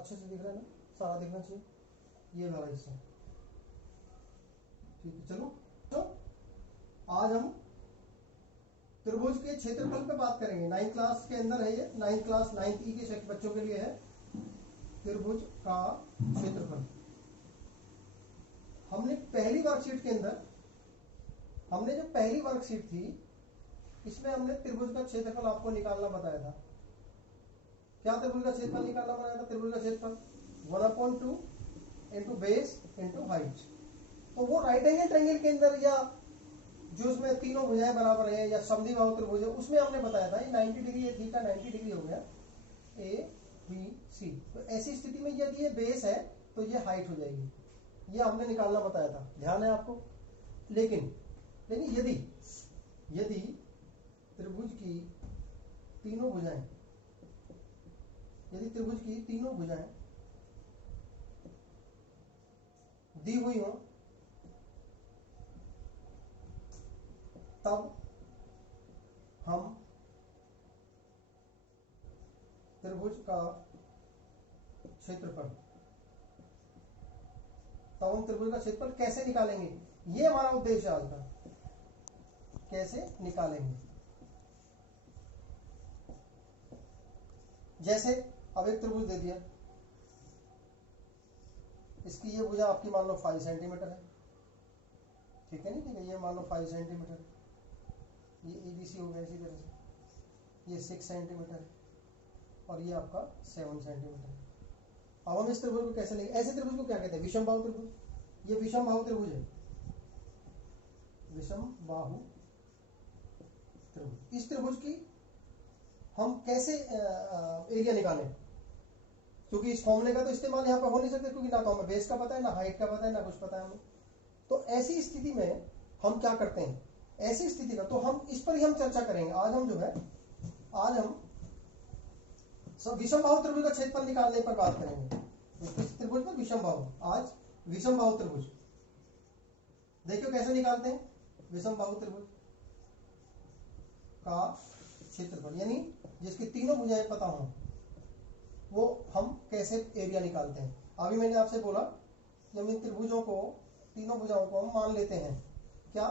अच्छे से दिख रहा है ना, सारा दिखना चाहिए ये वाला हिस्सा। ठीक है, चलो तो आज हम त्रिभुज के क्षेत्रफल पे बात करेंगे। 9th क्लास के अंदर है ये, 9th क्लास 9th ई के बच्चों के लिए है त्रिभुज का क्षेत्रफल। हमने पहली वर्कशीट के अंदर, हमने जो पहली वर्कशीट थी इसमें हमने त्रिभुज का क्षेत्रफल आपको निकालना बताया था। क्या त्रिभुज का क्षेत्रफल निकालना बताया था? त्रिभुज का क्षेत्रफल 1/2 इंटू बेस इंटू हाइट। तो वो राइट एंगल ट्रायंगल के अंदर या जो उसमें तीनों भुजाएं बराबर है या समद्विबाहु त्रिभुज है उसमें हमने बताया था ये 90 डिग्री, ये थीटा 90 डिग्री हो गया ए बी सी। तो ऐसी स्थिति में यदि ये बेस है तो ये हाइट हो जाएगी, ये हमने निकालना बताया था, ध्यान है आपको। लेकिन यदि यदि त्रिभुज की तीनों भुजाएं, यदि त्रिभुज की तीनों भुजाएं दी हुई हो तब हम त्रिभुज का क्षेत्रफल, तब हम त्रिभुज का क्षेत्रफल कैसे निकालेंगे, ये हमारा उद्देश्य आज का। कैसे निकालेंगे? जैसे अब एक त्रिभुज दे दिया, इसकी ये भुजा आपकी मान लो 5 सेंटीमीटर है, ठीक है नहीं, ठीक है, ये मान लो 5 सेंटीमीटर, ये ABC हो गया इसी तरह से, ये 6 सेंटीमीटर और ये आपका 7 सेंटीमीटर। अब हम इस त्रिभुज को कैसे लेंगे? ऐसे त्रिभुज को क्या कहते हैं? विषमबाहु त्रिभुज। ये विषमबाहु त्रिभुज है, विषमबाहु त्रिभुज। इस त्रिभुज की हम कैसे एरिया निकालें? क्योंकि इस फॉर्मूले का तो इस्तेमाल यहाँ पर हो नहीं सकता, क्योंकि ना तो हमें बेस का पता है, ना हाइट का पता है, ना कुछ पता है हमें। तो ऐसी स्थिति में हम क्या करते हैं? ऐसी स्थिति का तो हम इस पर ही हम चर्चा करेंगे आज। हम जो है आज हम सब विषमबाहु त्रिभुज का क्षेत्रफल निकालने पर बात करेंगे। इस त्रिभुज में विषमबाहु, आज विषमबाहु त्रिभुज देखियो कैसे निकालते हैं विषमबाहु त्रिभुज का क्षेत्रफल, यानी जिसकी तीनों भुजाएं पता हो वो हम कैसे एरिया निकालते हैं। अभी मैंने आपसे बोला जब इन त्रिभुजों को, तीनों भुजाओं को हम मान लेते हैं, क्या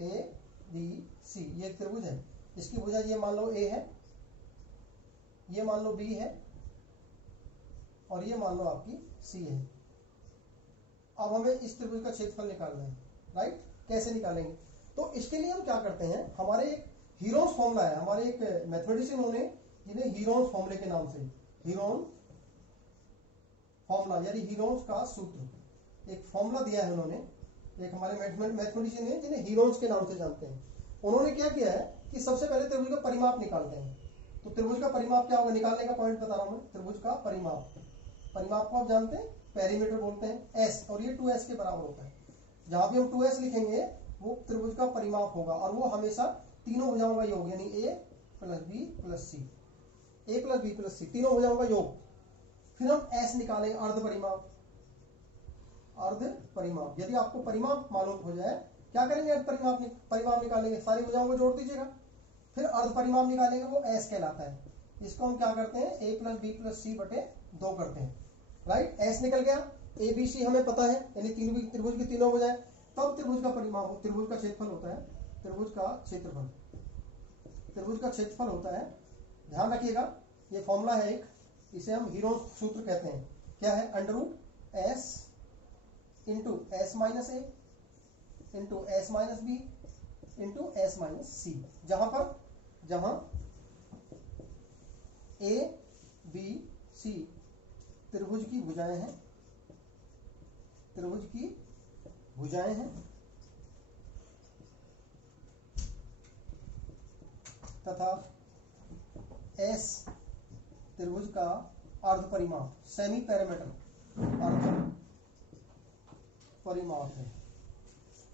ए बी सी, ये एक त्रिभुज है, इसकी भुजा ये मान लो ए है, ये मान लो बी है और ये मान लो आपकी सी है। अब हमें इस त्रिभुज का क्षेत्रफल निकालना है, राइट? कैसे निकालेंगे? तो इसके लिए हम क्या करते हैं, हमारे एक हीरोन्स फॉर्मूला है, हमारे एक मैथमेटिशियन होने जिन्हें हीरोन्स फॉर्मूले के नाम से, हीरोन फॉर्मूला यानी हीरोन्स का सूत्र, एक फॉर्मूला दिया है उन्होंने। एक हमारे मैथमेटिशियन है जिन्हें हीरोन्स के नाम से जानते हैं। उन्होंने क्या किया है कि सबसे पहले त्रिभुज का परिमाप निकालते हैं। तो त्रिभुज का परिमाप क्या होगा, निकालने का पॉइंट बता रहा हूं मैं। त्रिभुज का परिमाप, परिमाप को आप जानते हैं पेरीमीटर बोलते हैं, एस, और ये 2s के बराबर होता है। जहां भी हम 2s लिखेंगे वो त्रिभुज का परिमाप होगा और वो हमेशा तीनों भुजाओं का योग, यानी a plus b plus c, a plus b plus c, तीनों भुजाओं का योग। फिर हम s निकालें, अर्ध परिमाप। अर्ध परिमाप, यदि आपको परिमाप मालूम हो जाए, क्या करेंगे? अर्ध परिमाप निकालेंगे, सारी भुजाओं को जोड़ दीजिएगा, फिर अर्ध परिमाप निकालेंगे, वो s कहलाता है। इसको हम क्या करते हैं, a plus b plus c बटे 2 करते हैं, राइट? s निकल गया, a b c हमें पता है, यानी त्रिभुज की तीनों भुजाएं। तब त्रिभुज का परिमाप, त्रिभुज का क्षेत्रफल होता है, त्रिभुज का क्षेत्रफल, त्रिभुज का क्षेत्रफल होता है, ध्यान रखिएगा, ये फॉर्मूला है एक, इसे हम हीरोन्स सूत्र कहते हैं। क्या है? Under root S into S minus A into S minus B into S minus C, जहां ए बी सी त्रिभुज की भुजाएं हैं, त्रिभुज की भुजाएं हैं, तथा एस त्रिभुज का अर्ध परिमाप, सेमी पैरामीटर अर्ध परिमाप है।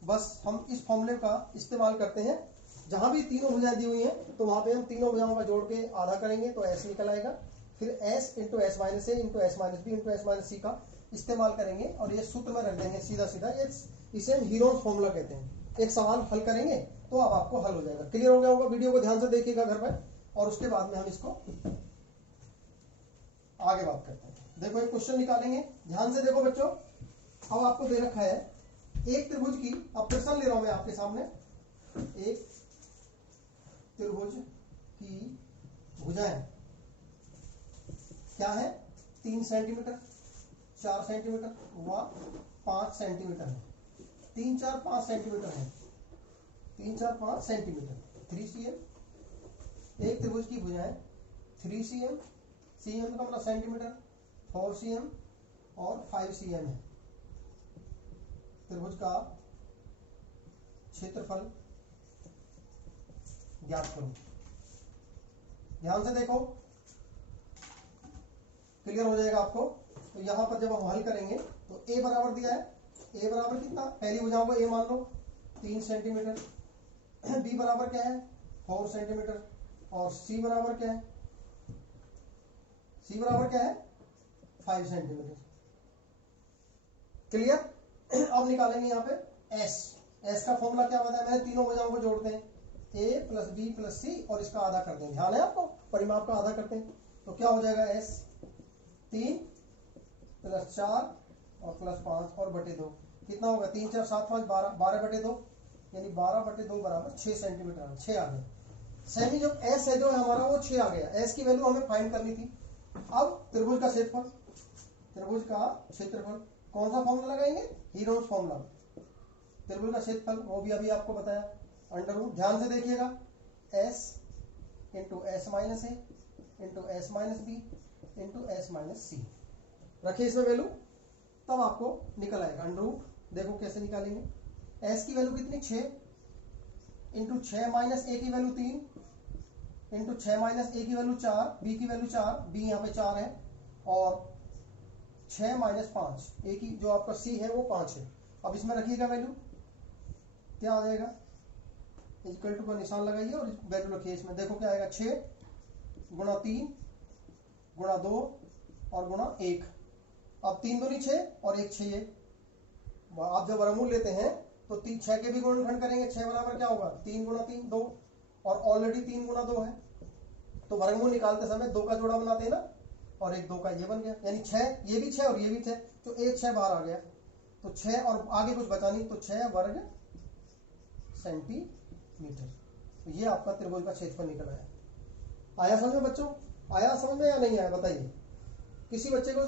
बस हम इस फॉर्मूले का इस्तेमाल करते हैं, जहां भी तीनों भुजाएं दी हुई हैं तो वहां पे हम तीनों भुजाओं का जोड़ के आधा करेंगे तो s निकल आएगा। फिर s into S minus A into S minus B into S minus C का इस्तेमाल करेंगे और ये सूत्र में रख देंगे सीधा सीधा। इसे हम हीरोन्स फॉर्मूला कहते हैं। एक सवाल हल करेंगे तो अब आपको हल हो जाएगा। क्लियर हो गया होगा? वीडियो को ध्यान से देखिएगा घर पर, और उसके बाद में हम इसको आगे बात करते हैं। देखो एक क्वेश्चन निकालेंगे, ध्यान से देखो बच्चों। अब आपको दे रखा है एक त्रिभुज की, अब प्रश्न ले रहा हूं मैं आपके सामने, एक त्रिभुज की भुजाएं क्या है, 3 सेंटीमीटर, 4 सेंटीमीटर व 5 सेंटीमीटर है। 3, 4, 5 सेंटीमीटर है, 3, 4, 5 सेंटीमीटर, 3 cm। एक त्रिभुज की भुजाएं 3 cm, cm का मतलब सेंटीमीटर, 4 cm और 5 cm है। त्रिभुज का क्षेत्रफल ज्ञात करो। ध्यान से देखो, क्लियर हो जाएगा आपको। तो यहां पर जब हम हल करेंगे तो a बराबर दिया है, a बराबर कितना, पहली भुजाओं को a मान लो 3 सेंटीमीटर, b बराबर क्या है 4 सेंटीमीटर और c बराबर क्या है, c बराबर क्या है 5 सेंटीमीटर। क्लियर। अब निकालेंगे यहाँ पे s का फॉर्मूला क्या बताया मैंने, तीनों भुजाओं को जोड़ते हैं, a plus b plus c और इसका आधा करते हैं, ध्यान है आपको, परिमाप का आधा करते हैं। तो क्या हो जाएगा s 3 प्लस 4 और प्लस 5 और बटे 2, कितना होगा 3, 4, 7, 5, 12, 12 बटे 2 यानी 12 बटे 2 बराबर 6 सेंटीमीटर, 6 आ गया। सेमी जो s है जो है हमारा वो 6 आ गया, s की वैल्यू हमें फाइंड करनी थी। अब त्रिभुज का क्षेत्रफल, त्रिभुज का क्षेत्रफल कौन सा फॉर्मूला लगाएंगे, हीरोन्स फॉर्मूला। त्रिभुज का क्षेत्रफल वो भी अभी आपको बताया, अंडर रूट, ध्यान से देखिएगा, s into S minus A into S minus B into S minus C, रखिए इसमें वैल्यू, तब आपको निकल आएगा अंडर रूट। देखो कैसे निकालेंगे, s की वैल्यू कितनी 6 इंटू 6 माइनस a की वैल्यू 3 इंटू 6 माइनस a की वैल्यू 4, b की वैल्यू 4, b यहाँ पे 4 है, और 6 माइनस 5, a की जो आपका c है वो 5 है। अब इसमें रखिएगा वैल्यू, क्या आ जाएगा, इक्वल टू का निशान लगाइए और वैल्यू रखिए इसमें। देखो क्या आएगा, 6 गुणा 3 गुणा 2 और गुणा 1। अब 3 दूनी 6 और 1 6, आप जब वर्गमूल लेते हैं तो 6 के भी गुणनखंड करेंगे, 6 बराबर क्या होगा 3 गुणा 3 2, और ऑलरेडी 3 गुणा 2 है, तो वर्गमूल निकालते समय 2 का जोड़ा बनाते हैं ना, और 1 2 का ये बन गया, यानी 6, ये भी 6 और ये भी 6, तो 1 6 बाहर आ गया, तो 6 और आगे कुछ बचा नहीं, तो 6 वर्ग सेंटीमीटर। तो ये आपका त्रिभुज का क्षेत्रफल निकल आया। आया समझ में बच्चों, आया समझ में या नहीं आया बताइए। किसी बच्चे को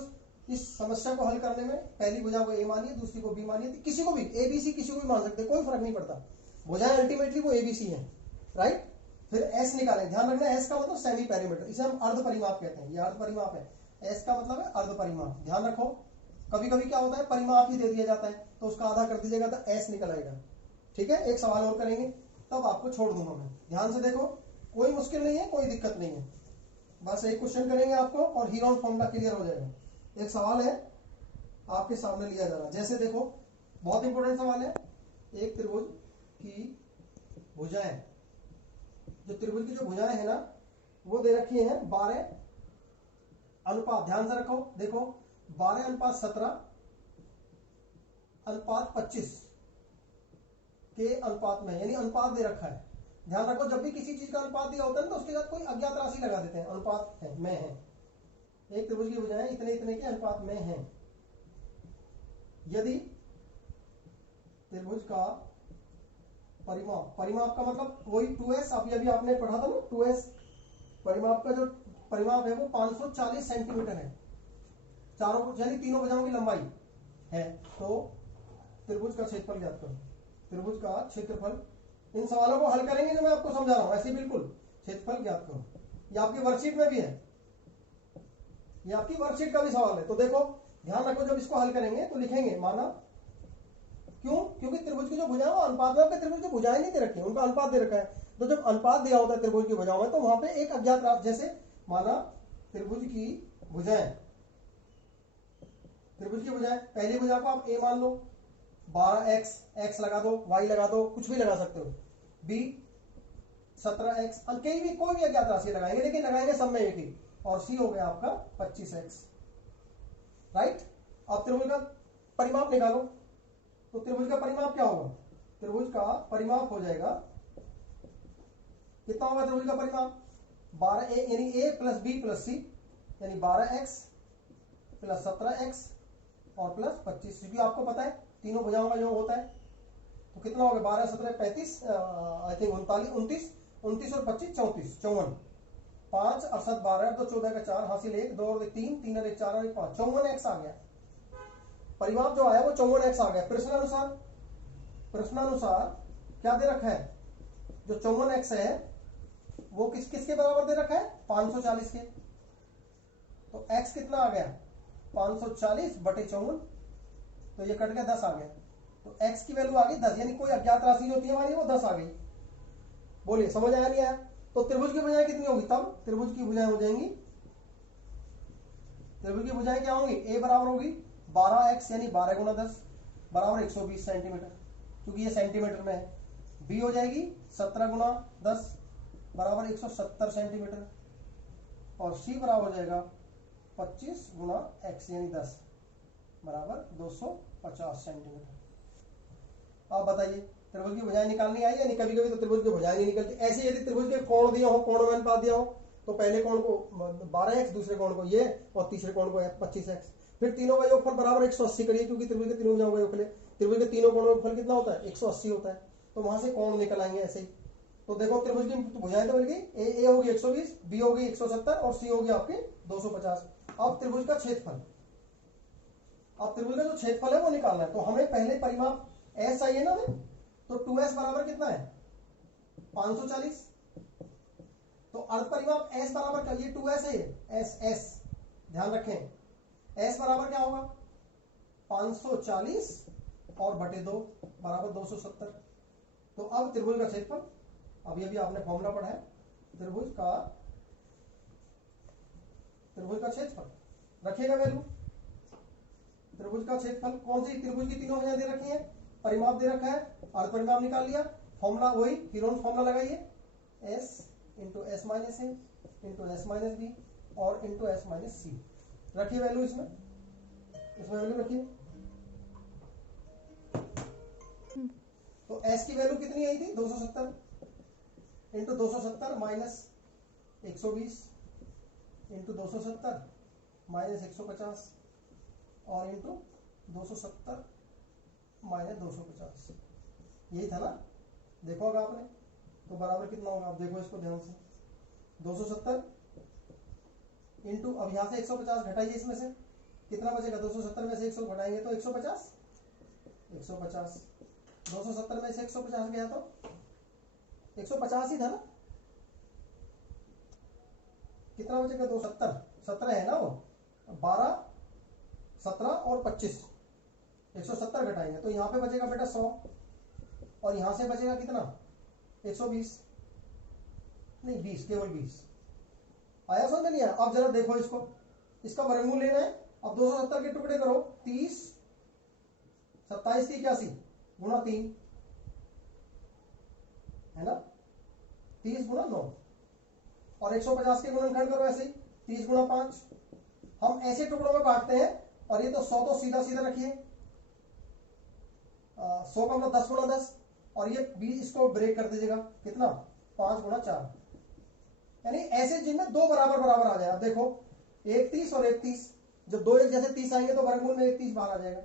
इस समस्या को हल करने में पहली भुजा को a मानिए, दूसरी को b मानिए, किसी को भी a b c किसी को भी मान सकते, कोई फर्क नहीं पड़ता, भुजाएं अल्टीमेटली वो a b c है, राइट। फिर s निकालें, ध्यान रखना s का मतलब सेमी पेरीमीटर, इसे हम अर्ध परिमाप कहते हैं, ये अर्ध परिमाप है, s का मतलब है अर्ध परिमाप। ध्यान रखो, कभी कभी क्या होता है परिमाप ही दे दिया जाता है तो उसका आधा कर दीजिएगा तो s निकल आएगा। ठीक है, एक सवाल और करेंगे तब आपको छोड़ दूंगा मैं। ध्यान से देखो, कोई मुश्किल नहीं है, कोई दिक्कत नहीं है, बस एक क्वेश्चन करेंगे आपको और हीरोन फॉर्मूला क्लियर हो जाएगा। एक सवाल है आपके सामने लिया जा रहा है, जैसे देखो बहुत इंपॉर्टेंट सवाल है, एक त्रिभुज की भुजाएं, जो त्रिभुज की जो भुजाएं है ना वो दे रखी है 12 अनुपात, ध्यान से रखो, देखो 12 अनुपात 17 अनुपात 25 के अनुपात में, यानी अनुपात दे रखा है। ध्यान रखो, जब भी किसी चीज का अनुपात दिया होता है तो उसके साथ कोई अज्ञात राशि लगा देते हैं, अनुपात है में है, एक त्रिभुज की भुजाएं इतने इतने के अनुपात में हैं। यदि त्रिभुज का परिमाप, परिमाप का मतलब वही 2s, अभी आपने पढ़ा था ना 2s, परिमाप का जो परिमाप है वो 540 सेंटीमीटर है, चारों यानी तीनों भुजाओं की लंबाई है। तो त्रिभुज का क्षेत्रफल ज्ञात करो, त्रिभुज का क्षेत्रफल, इन सवालों को हल करेंगे जो मैं आपको समझा रहा हूं, ऐसे बिल्कुल क्षेत्रफल ज्ञात करो। ये आपकी वर्कशीट में भी है, ये आपकी वर्कशीट का भी सवाल है। तो देखो ध्यान रखो, जब इसको हल करेंगे तो लिखेंगे माना, क्यों, क्योंकि त्रिभुज की जो भुजाएं वो अनुपात में, आपके त्रिभुज की भुजाएं नहीं दे रखी है, उनका अनुपात दे रखा है। तो जब अनुपात दिया होता है त्रिभुज की भुजाओं में तो वहां पे एक अज्ञात राशि, जैसे माना त्रिभुज की भुजाएं, त्रिभुज की भुजाएं, पहली भुजा को आप a मान लो, 12x, x लगा दो, y लगा दो, कुछ भी लगा सकते हो, b 17x, कहीं भी कोई भी अज्ञात राशि लगाएंगे, लेकिन लगाएंगे सब में एक ही, और c हो गया आपका 25x, राइट। अब त्रिभुज का परिमाप निकालो, तो त्रिभुज का परिमाप क्या होगा, त्रिभुज का परिमाप हो जाएगा, कितना होगा त्रिभुज का परिमाप 12a, यानी a plus b plus c, यानी 12x प्लस 17x और प्लस 25, क्योंकि आपको पता है तीनों भुजाओं का योग होता है। तो कितना हो गया 12 17 35 आई थिंक 39 29 29 और 25 34 54, 5 और 7 12 2 14 का 4 हासिल 1 2 और 3 3 और 1 4 और 1 5 54x आ गया। परिमाप जो आया वो 54x आ गया। प्रश्नानुसार क्या दे रखा है, जो 54x है वो किसके बराबर दे रखा है 540 के। तो x कितना आ गया 540 बटे 54, तो ये कट गया 10 आ गया। तो x की वैल्यू आ गई 10, यानी कोई अज्ञात राशि जो होती है हमारी वो 10 आ गई। बोलिए समझ आया नहीं आया? तो त्रिभुज की भुजाएं कितनी होगी, तब त्रिभुज की भुजाएं हो जाएंगी, त्रिभुज की भुजाएं क्या होंगी, a बराबर होगी 12x यानी 12 गुना 10 बराबर 120 सेंटीमीटर, क्योंकि ये सेंटीमीटर में है। b हो जाएगी 17 गुना 10 बराबर 170 सेंटीमीटर, और c बराबर हो जाएगा 25 गुना x यानी 10 बराबर 250 सेंटीमीटर। आप बताइए त्रिभुज की भुजाएं निकालनी आई या नहीं? कभी कभी तो त्रिभुज की भुजाएं नहीं निकलती। ऐसे यदि त्रिभुज के कोण दिया हो, कोण में अनुपात दिया हो, तो पहले कोण को 12x, दूसरे कोण को ये, और तीसरे कोण को 25x, फिर तीनों का योगफल बराबर 180 करिए, क्योंकि त्रिभुज के तीनों भुजाओं का योगफल, त्रिभुज के तीनों कोणों का योगफल कितना होता है 180 होता है। तो वहां से कोण निकल आएंगे ऐसे ही। तो देखो त्रिभुज की भुजाएं तो मिल गई, ए होगी 120, बी होगी 170 और सी होगी आपकी 250। अब त्रिभुज का क्षेत्रफल, अब त्रिभुज का जो क्षेत्रफल है वो निकालना है। तो हमें पहले परिमाप एस चाहिए ना हमें, तो 2s बराबर कितना है 540। तो अर्ध परिमाप s बराबर क्या, ये 2s है, s ध्यान रखें, s बराबर क्या होगा 540 और बटे 2 बराबर 270। तो अब त्रिभुज का क्षेत्रफल, अभी अभी आपने फॉर्मूला पढ़ा है, त्रिभुज का क्षेत्रफल रखिएगा वैल्यू। त्रिभुज का क्षेत्रफल कौन सी, त्रिभुज की तीनों भुजाएं दे रखी है, परिमाप दे रखा है, अर्ध परिमाप निकाल लिया, फॉर्मूला वही हीरोन फॉर्मूला लगाइए, s into S minus A into S minus B और इंटू एस माइनस सी। रखिए वैल्यू इसमें वैल्यू रखिए। तो s की वैल्यू कितनी आई थी 270 इंटू 270 माइनस 120 इंटू 270 माइनस 150 और इंटू 270 माइनस 250, यही था ना, देखो अगर आपने, तो बराबर कितना होगा, आप देखो इसको ध्यान से, 270 इंटू, अब यहां से 150 घटाइए, इसमें से कितना बचेगा, 270 में से 100 घटाएंगे तो 150 270 में से 150 गया तो 150 ही था ना, कितना बचेगा 270 17 है ना वो, 12 17 और 25 170 घटाएंगे तो यहाँ पे बचेगा बेटा 100, और यहां से बचेगा कितना 120 नहीं 20, केवल 20 आया, समझ में नहीं आया? अब जरा देखो इसको, इसका वर्गमूल लेना है। अब 270 के टुकड़े करो, 30 27 की 81 गुणा 3 है ना, 30 गुणा 9, और 150 के गुणनखंड करो ऐसे ही 30 गुणा 5। हम ऐसे टुकड़ों में बांटते हैं, और ये तो 100 तो सीधा सीधा रखिए, 100 का मतलब 10 गुणा 10, और ये 20 इसको ब्रेक कर दीजिएगा, कितना 5 गुणा 4, यानी ऐसे जिनमें दो बराबर बराबर आ जाए। अब देखो एक 30 और एक 30, जब दो एक जैसे 30 आएंगे तो वर्गमूल में एक 30 बाहर आ जाएगा।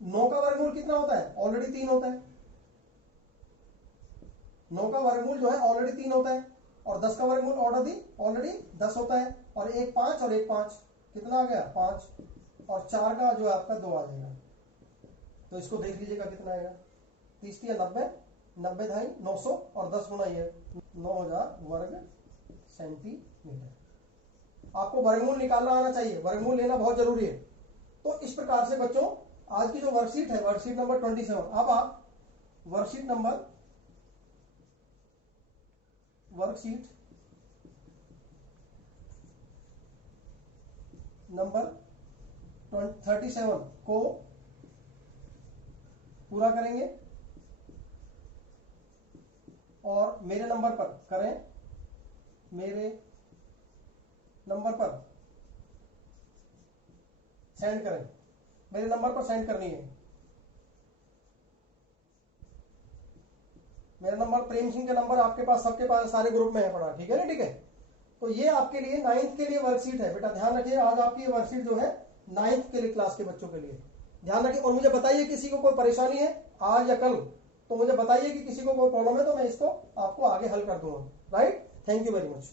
9 का वर्गमूल कितना होता है, ऑलरेडी 3 होता है, 9 का वर्गमूल जो है ऑलरेडी 3 होता है, और 10 का वर्गमूल ऑलरेडी 10 होता है, और एक 5 और एक 5 कितना आ गया 5, और 4 का जो है आपका 2 आ जाएगा। तो इसको देख लीजिएगा कितना आएगा, 30 या 90 90 ढाई 900, और 10 गुना ये 9000 वर्ग सेंटीमीटर। आपको वर्गमूल निकालना आना चाहिए, वर्गमूल लेना बहुत जरूरी है। तो इस प्रकार से बच्चों आज की जो वर्कशीट है, वर्कशीट नंबर 27, अब आप वर्कशीट नंबर 37 को पूरा करेंगे, और मेरे नंबर पर करें, मेरे नंबर पर सेंड करें, मेरे नंबर पर सेंड करनी है। मेरा नंबर प्रेम सिंह का नंबर आपके पास, सबके पास, सारे ग्रुप में है पड़ा, ठीक है ना, ठीक है। तो ये आपके लिए 9th के लिए वर्कशीट है बेटा, ध्यान रखिए। आज आपकी ये वर्कशीट जो है 9th के लिए क्लास के बच्चों के लिए ध्यान रखिए। और मुझे बताइए किसी को कोई परेशानी है आज या कल, तो मुझे बताइए कि किसी को कोई प्रॉब्लम है, तो मैं इसको आपको आगे हल कर दूंगा। Right, thank you very much.